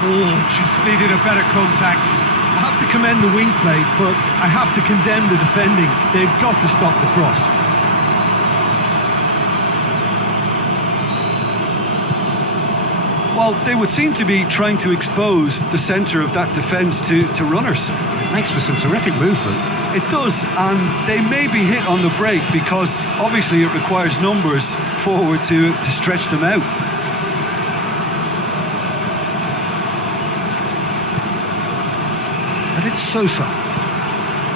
Just needed a better contact. I have to commend the wing play, but I have to condemn the defending. They've got to stop the cross. Well, they would seem to be trying to expose the centre of that defence to runners. It makes for some terrific movement. It does, and they may be hit on the break because obviously it requires numbers forward to stretch them out. And it's Sosa.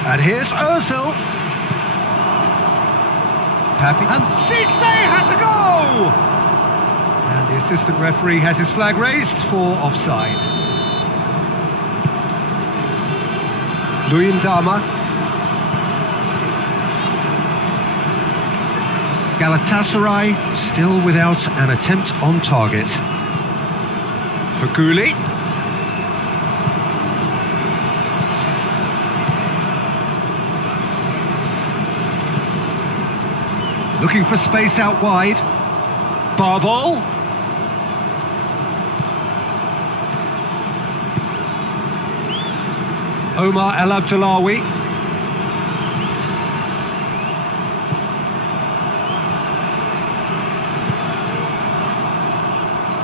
And here's Ozil. Papi. And Cisse has a goal! And the assistant referee has his flag raised for offside. Luyendama. Galatasaray still without an attempt on target. Faguli. Looking for space out wide. Barbol. Omar El Abdullawi.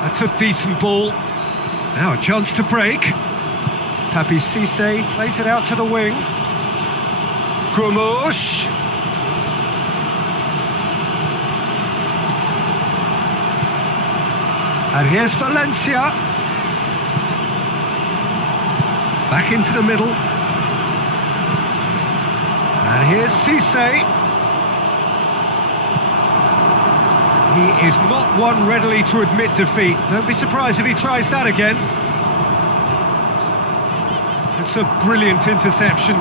That's a decent ball. Now a chance to break. Papi Cisse plays it out to the wing. Gomes. And here's Valencia. Back into the middle. And here's Cisse. He is not one readily to admit defeat. Don't be surprised if he tries that again. It's a brilliant interception.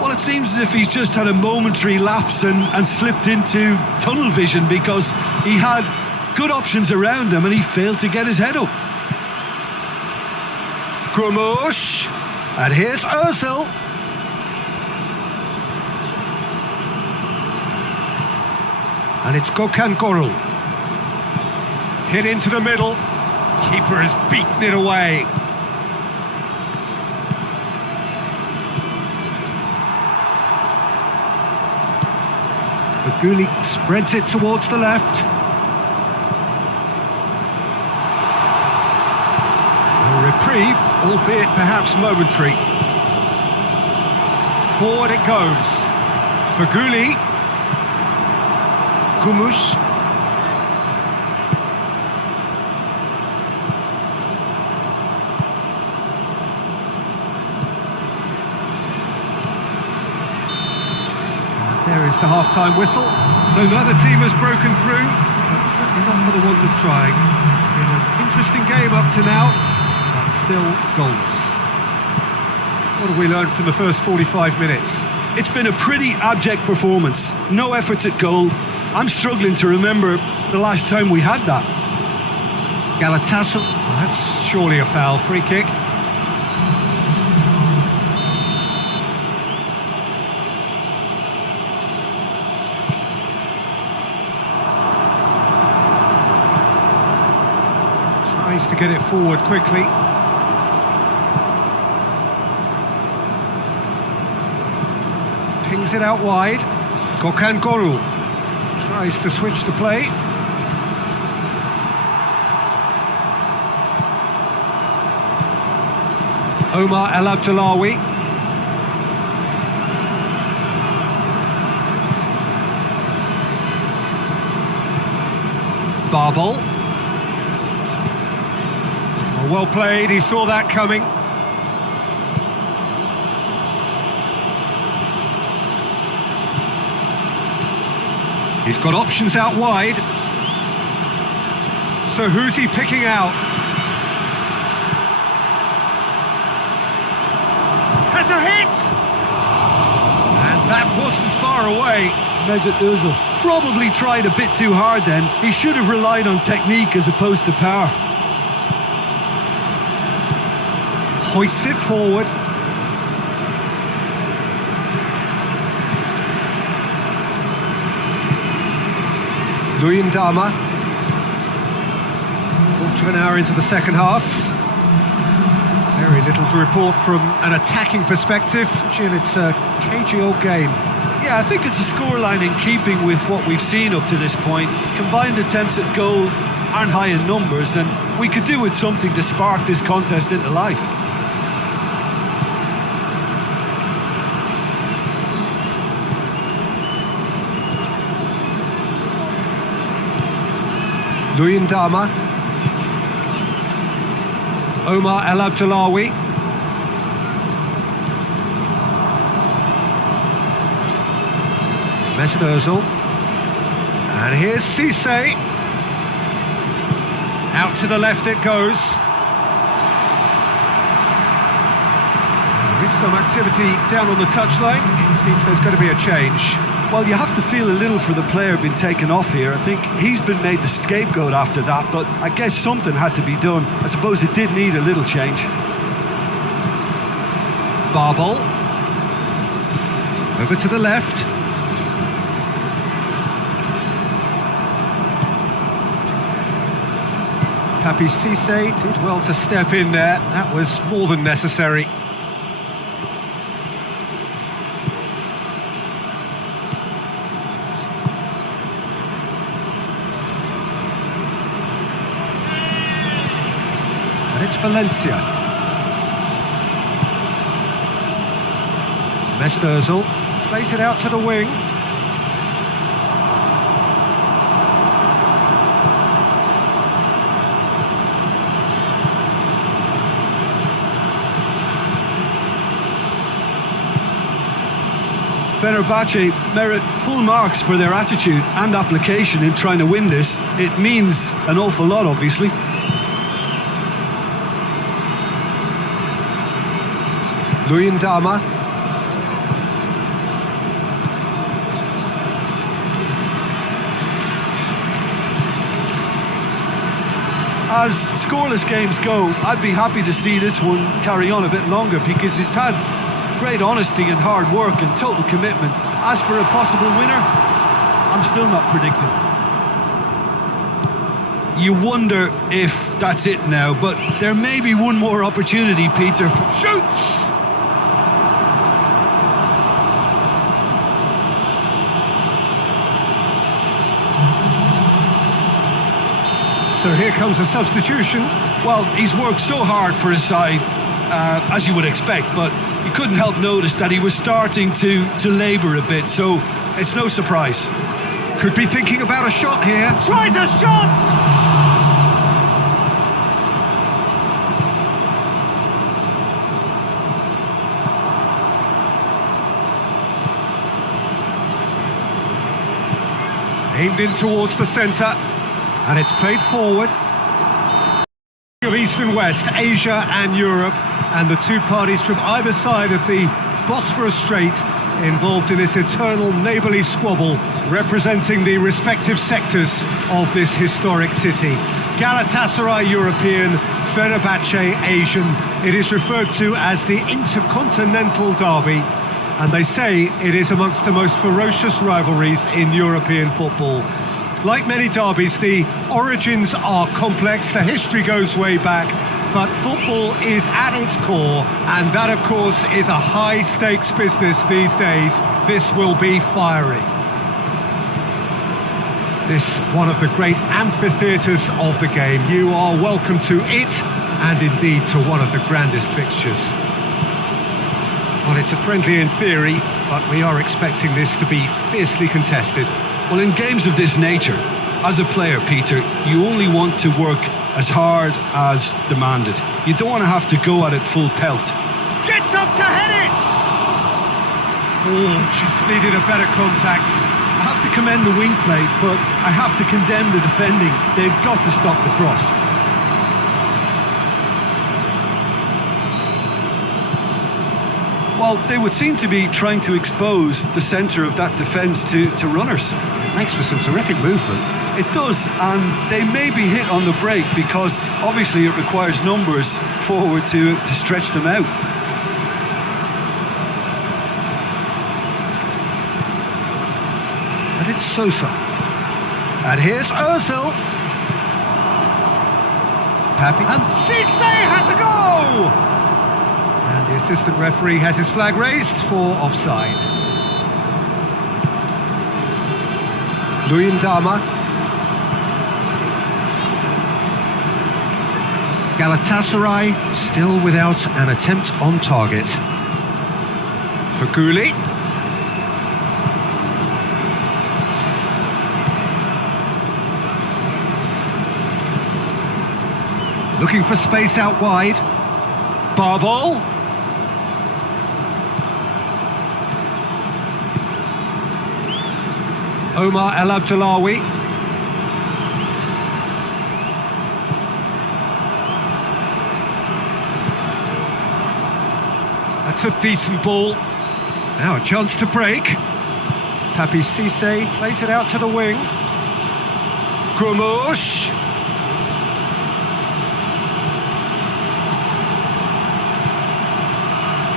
Well, it seems as if he's just had a momentary lapse and slipped into tunnel vision because he had good options around him and he failed to get his head up. Gomes. And here's Ozil. And it's Gökhan Gürül. Hit into the middle. Keeper has beaten it away. Faguli spreads it towards the left. Reprieve, albeit perhaps momentary. Forward it goes. Faguli. Gomes. There is the half-time whistle. So neither team has broken through, but certainly not for the want of trying. It's been an interesting game up to now. Still goalless. What have we learned from the first 45 minutes? It's been a pretty abject performance. No efforts at goal. I'm struggling to remember the last time we had that. Galatasaray. Well, that's surely a foul. Free kick. Tries to get it forward quickly. Pings it out wide. Gökhan Gürül tries to switch the play. Omar El Abdullawi. Barbol. Well played, he saw that coming. He's got options out wide. So who's he picking out? Has a hit! And that wasn't far away. Mesut Ozil probably tried a bit too hard then. He should have relied on technique as opposed to power. Hoists it forward. Luyendama. Quarter of an hour into the second half. Little to report from an attacking perspective. Jim, it's a cagey old game. Yeah, I think it's a scoreline in keeping with what we've seen up to this point. Combined attempts at goal aren't high in numbers, and we could do with something to spark this contest into life. Luyendama, Omar El Abdullawi, Mesut Ozil, and here's Cisse. Out to the left it goes. There is some activity down on the touchline. It seems there's going to be a change. Well, you have to feel a little for the player being taken off here. I think he's been made the scapegoat after that, but I guess something had to be done. I suppose it did need a little change. Barbel. Over to the left. Papi Cisse did well to step in there. That was more than necessary. And it's Valencia. Mesut Ozil plays it out to the wing. Fenerbahçe merit full marks for their attitude and application in trying to win this. It means an awful lot, obviously. Luyendama. As scoreless games go, I'd be happy to see this one carry on a bit longer because it's had great honesty and hard work and total commitment. As for a possible winner, I'm still not predicting. You wonder if that's it now, but there may be one more opportunity, Peter. Shoots! So here comes a substitution. Well, he's worked so hard for his side, as you would expect, but you couldn't help notice that he was starting to labour a bit, so it's no surprise. Could be thinking about a shot here. Tries a shot! Aimed in towards the centre, and it's played forward. Of East and West, Asia and Europe, and the two parties from either side of the Bosphorus Strait involved in this eternal neighbourly squabble, representing the respective sectors of this historic city. Galatasaray European, Fenerbahçe Asian. It is referred to as the Intercontinental Derby, and they say it is amongst the most ferocious rivalries in European football. Like many derbies, the origins are complex, the history goes way back, but football is at its core, and that, of course, is a high-stakes business these days. This will be fiery. This, one of the great amphitheatres of the game. You are welcome to it, and indeed to one of the grandest fixtures. Well, it's a friendly in theory, but we are expecting this to be fiercely contested. Well, in games of this nature, as a player, Peter, you only want to work as hard as demanded. You don't want to have to go at it full pelt. Gets up to head it! Oh, she's needed a better contact. I have to commend the wing play, but I have to condemn the defending. They've got to stop the cross. Well, they would seem to be trying to expose the centre of that defence to runners. It makes for some terrific movement. It does, and they may be hit on the break because obviously it requires numbers forward to stretch them out. And it's Sosa. And here's Ozil. Papi. And Cisse has a goal! The assistant referee has his flag raised for offside. Luyendama. Galatasaray still without an attempt on target. Faguli. Looking for space out wide. Barbol. Omar El Abdullawi. That's a decent ball. Now a chance to break. Papi Cisse plays it out to the wing. Gromouche.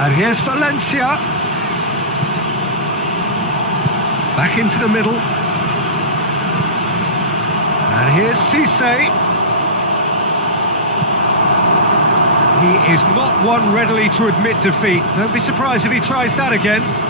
And here's Valencia. Back into the middle. And here's Cisse. He is not one readily to admit defeat. Don't be surprised if he tries that again.